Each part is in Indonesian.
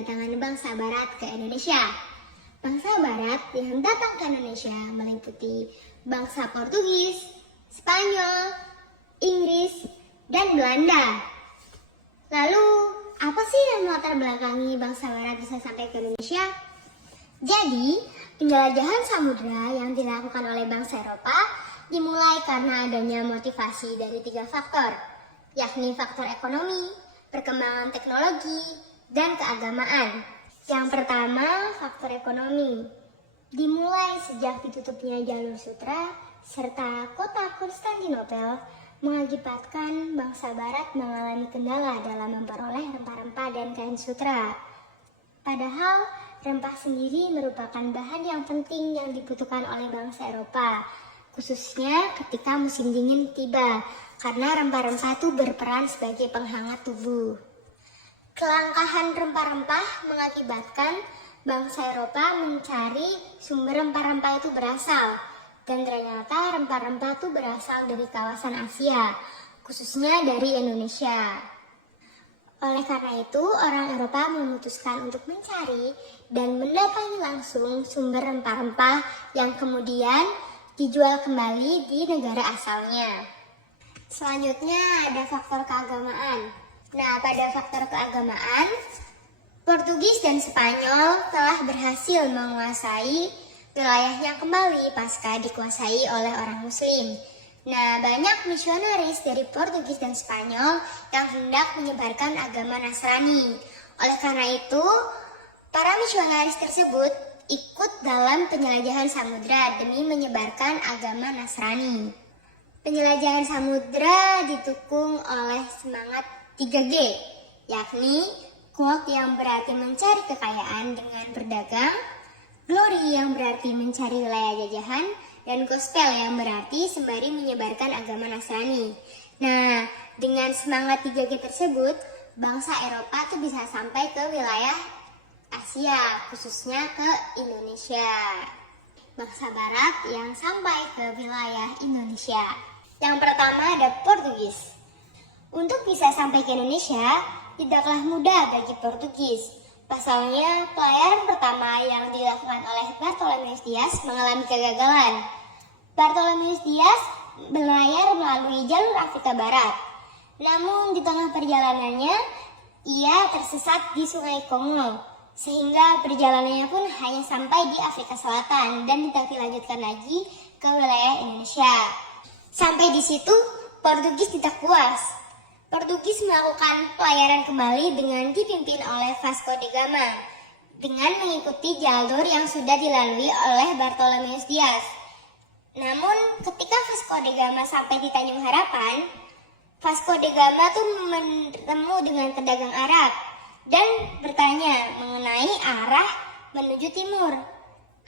kedatangan bangsa Barat ke Indonesia. Bangsa Barat yang datang ke Indonesia meliputi bangsa Portugis, Spanyol, Inggris, dan Belanda. Lalu, apa sih yang melatar belakangi bangsa Barat bisa sampai ke Indonesia? Jadi, penjelajahan samudra yang dilakukan oleh bangsa Eropa dimulai karena adanya motivasi dari 3 faktor, yakni faktor ekonomi, perkembangan teknologi, dan keagamaan. Yang pertama, faktor ekonomi. Dimulai sejak ditutupnya jalur sutra serta kota Konstantinopel mengakibatkan bangsa Barat mengalami kendala dalam memperoleh rempah-rempah dan kain sutra. Padahal, rempah sendiri merupakan bahan yang penting yang dibutuhkan oleh bangsa Eropa, khususnya ketika musim dingin tiba, karena rempah-rempah itu berperan sebagai penghangat tubuh. Kelangkaan rempah-rempah mengakibatkan bangsa Eropa mencari sumber rempah-rempah itu berasal, dan ternyata rempah-rempah itu berasal dari kawasan Asia, khususnya dari Indonesia. Oleh karena itu, orang Eropa memutuskan untuk mencari dan mendatangi langsung sumber rempah-rempah yang kemudian dijual kembali di negara asalnya. Selanjutnya ada faktor keagamaan. Nah, pada faktor keagamaan, Portugis dan Spanyol telah berhasil menguasai wilayahnya kembali pasca dikuasai oleh orang Muslim. Nah, banyak misionaris dari Portugis dan Spanyol yang hendak menyebarkan agama Nasrani. Oleh karena itu, para misionaris tersebut ikut dalam penjelajahan samudra demi menyebarkan agama Nasrani. Penjelajahan samudra didukung oleh semangat 3G, yakni gold yang berarti mencari kekayaan dengan berdagang, glory yang berarti mencari wilayah jajahan, dan gospel yang berarti sembari menyebarkan agama Nasrani. Nah, dengan semangat 3G tersebut, bangsa Eropa tuh bisa sampai ke wilayah Asia, khususnya ke Indonesia. Bangsa Barat yang sampai ke wilayah Indonesia. Yang pertama ada Portugis. Untuk bisa sampai ke Indonesia, tidaklah mudah bagi Portugis. Pasalnya, pelayaran pertama yang dilakukan oleh Bartolomeu Dias mengalami kegagalan. Bartolomeu Dias berlayar melalui jalur Afrika Barat. Namun, di tengah perjalanannya, ia tersesat di Sungai Kongo, sehingga perjalanannya pun hanya sampai di Afrika Selatan dan tidak dilanjutkan lagi ke wilayah Indonesia. Sampai di situ, Portugis tidak puas. Portugis melakukan pelayaran kembali dengan dipimpin oleh Vasco da Gama dengan mengikuti jalur yang sudah dilalui oleh Bartolomeu Dias. Namun ketika Vasco da Gama sampai di Tanjung Harapan, Vasco da Gama tuh bertemu dengan pedagang Arab dan bertanya mengenai arah menuju timur,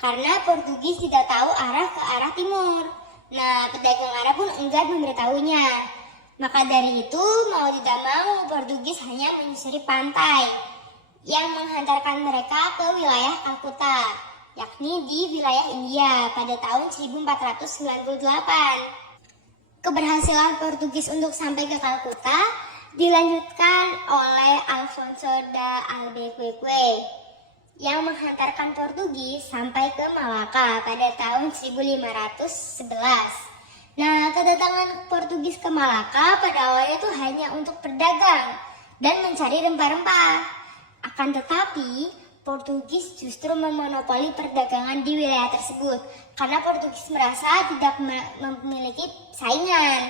karena Portugis tidak tahu arah ke arah timur. Nah, pedagang Arab pun enggan memberitahunya. Maka dari itu, mau tidak mau, Portugis hanya menyusuri pantai yang menghantarkan mereka ke wilayah Kalkuta, yakni di wilayah India pada tahun 1498. Keberhasilan Portugis untuk sampai ke Kalkuta dilanjutkan oleh Alfonso da Albuquerque yang menghantarkan Portugis sampai ke Malaka pada tahun 1511. Nah, kedatangan Portugis ke Malaka pada awalnya itu hanya untuk berdagang dan mencari rempah-rempah. Akan tetapi, Portugis justru memonopoli perdagangan di wilayah tersebut karena Portugis merasa tidak memiliki saingan.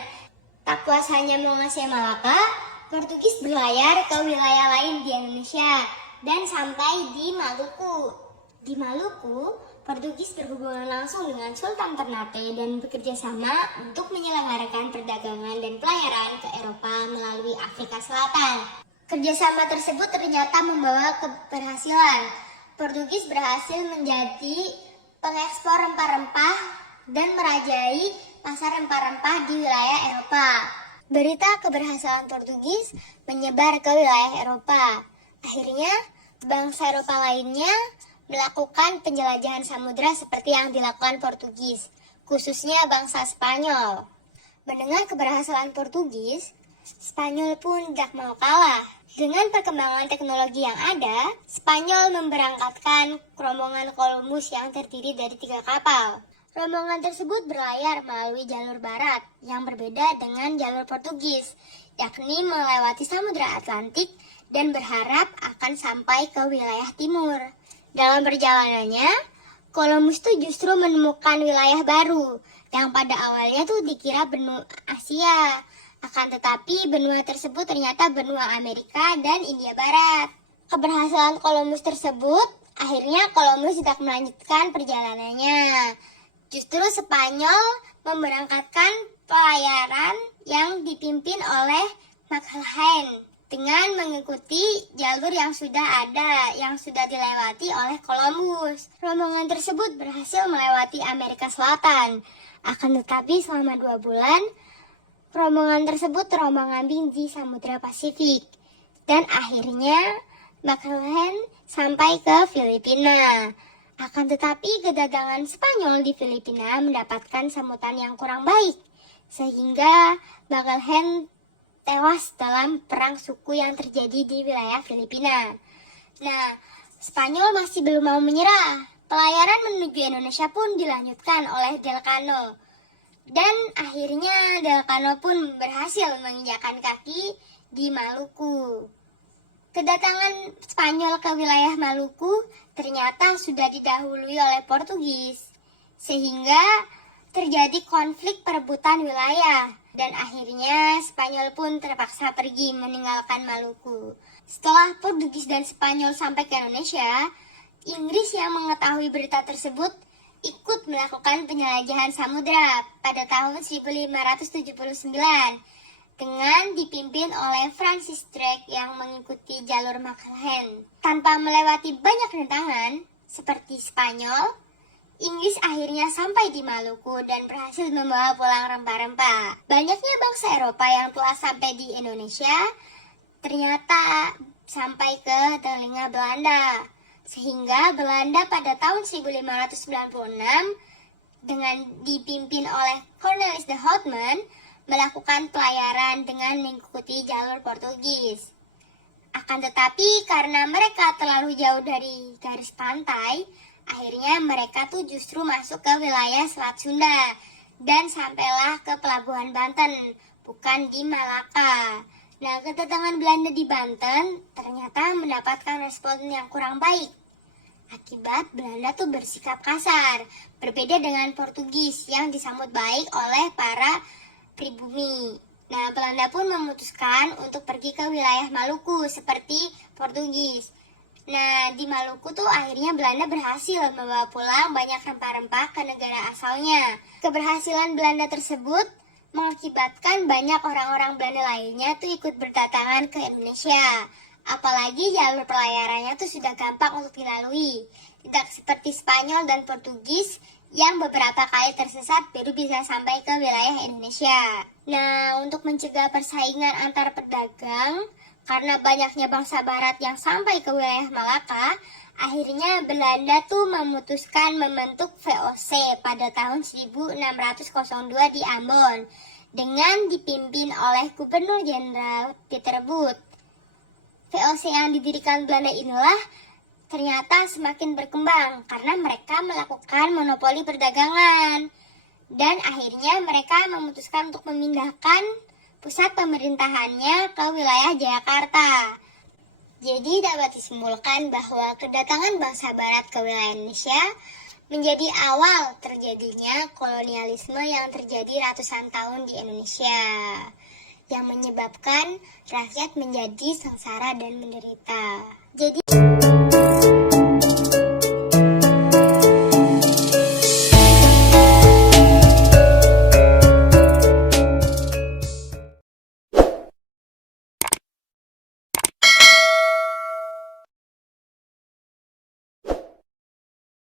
Tak puas hanya menguasai Malaka, Portugis berlayar ke wilayah lain di Indonesia dan sampai di Maluku. Di Maluku, Portugis berhubungan langsung dengan Sultan Ternate dan bekerja sama untuk menyelenggarakan perdagangan dan pelayaran ke Eropa melalui Afrika Selatan. Kerjasama tersebut ternyata membawa keberhasilan. Portugis berhasil menjadi pengekspor rempah-rempah dan merajai pasar rempah-rempah di wilayah Eropa. Berita keberhasilan Portugis menyebar ke wilayah Eropa. Akhirnya, bangsa Eropa lainnya melakukan penjelajahan samudra seperti yang dilakukan Portugis, khususnya bangsa Spanyol. Mendengar keberhasilan Portugis, Spanyol pun tidak mau kalah. Dengan perkembangan teknologi yang ada, Spanyol memberangkatkan rombongan Columbus yang terdiri dari 3 kapal. Rombongan tersebut berlayar melalui jalur barat yang berbeda dengan jalur Portugis, yakni melewati Samudra Atlantik dan berharap akan sampai ke wilayah timur. Dalam perjalanannya, Columbus tuh justru menemukan wilayah baru yang pada awalnya tuh dikira benua Asia. Akan tetapi benua tersebut ternyata benua Amerika dan India Barat. Keberhasilan Columbus tersebut, akhirnya Columbus tidak melanjutkan perjalanannya. Justru Spanyol memberangkatkan pelayaran yang dipimpin oleh Magellan dengan mengikuti jalur yang sudah ada, yang sudah dilewati oleh Columbus. Rombongan tersebut berhasil melewati Amerika Selatan. Akan tetapi selama 2 bulan, rombongan tersebut terombang ambing di Samudra Pasifik. Dan akhirnya Magellan sampai ke Filipina. Akan tetapi kedatangan Spanyol di Filipina mendapatkan sambutan yang kurang baik. Sehingga Magellan tewas dalam perang suku yang terjadi di wilayah Filipina. Nah, Spanyol masih belum mau menyerah. Pelayaran menuju Indonesia pun dilanjutkan oleh Del Cano. Dan akhirnya Del Cano pun berhasil menginjakkan kaki di Maluku. Kedatangan Spanyol ke wilayah Maluku ternyata sudah didahului oleh Portugis. Sehingga terjadi konflik perebutan wilayah. Dan akhirnya Spanyol pun terpaksa pergi meninggalkan Maluku. Setelah Portugis dan Spanyol sampai ke Indonesia, Inggris yang mengetahui berita tersebut ikut melakukan penjelajahan samudra pada tahun 1579 dengan dipimpin oleh Francis Drake yang mengikuti jalur Magellan. Tanpa melewati banyak rintangan seperti Spanyol, Inggris akhirnya sampai di Maluku dan berhasil membawa pulang rempah-rempah. Banyaknya bangsa Eropa yang telah sampai di Indonesia ternyata sampai ke telinga Belanda. Sehingga Belanda pada tahun 1596 dengan dipimpin oleh Cornelis de Houtman melakukan pelayaran dengan mengikuti jalur Portugis. Akan tetapi karena mereka terlalu jauh dari garis pantai, akhirnya mereka tuh justru masuk ke wilayah Selat Sunda dan sampailah ke Pelabuhan Banten, bukan di Malaka. Nah, kedatangan Belanda di Banten ternyata mendapatkan respon yang kurang baik. Akibat Belanda tuh bersikap kasar, berbeda dengan Portugis yang disambut baik oleh para pribumi. Nah, Belanda pun memutuskan untuk pergi ke wilayah Maluku seperti Portugis. Nah, di Maluku tuh akhirnya Belanda berhasil membawa pulang banyak rempah-rempah ke negara asalnya. Keberhasilan Belanda tersebut mengakibatkan banyak orang-orang Belanda lainnya tuh ikut berdatangan ke Indonesia. Apalagi jalur pelayarannya tuh sudah gampang untuk dilalui. Tidak seperti Spanyol dan Portugis yang beberapa kali tersesat baru bisa sampai ke wilayah Indonesia. Nah, untuk mencegah persaingan antar pedagang, karena banyaknya bangsa barat yang sampai ke wilayah Malaka, akhirnya Belanda tuh memutuskan membentuk VOC pada tahun 1602 di Ambon dengan dipimpin oleh Gubernur Jenderal Peter Boot. VOC yang didirikan Belanda inilah ternyata semakin berkembang karena mereka melakukan monopoli perdagangan. Dan akhirnya mereka memutuskan untuk memindahkan pusat pemerintahannya ke wilayah Jakarta. Jadi dapat disimpulkan bahwa kedatangan bangsa barat ke wilayah Indonesia menjadi awal terjadinya kolonialisme yang terjadi ratusan tahun di Indonesia, yang menyebabkan rakyat menjadi sengsara dan menderita. Jadi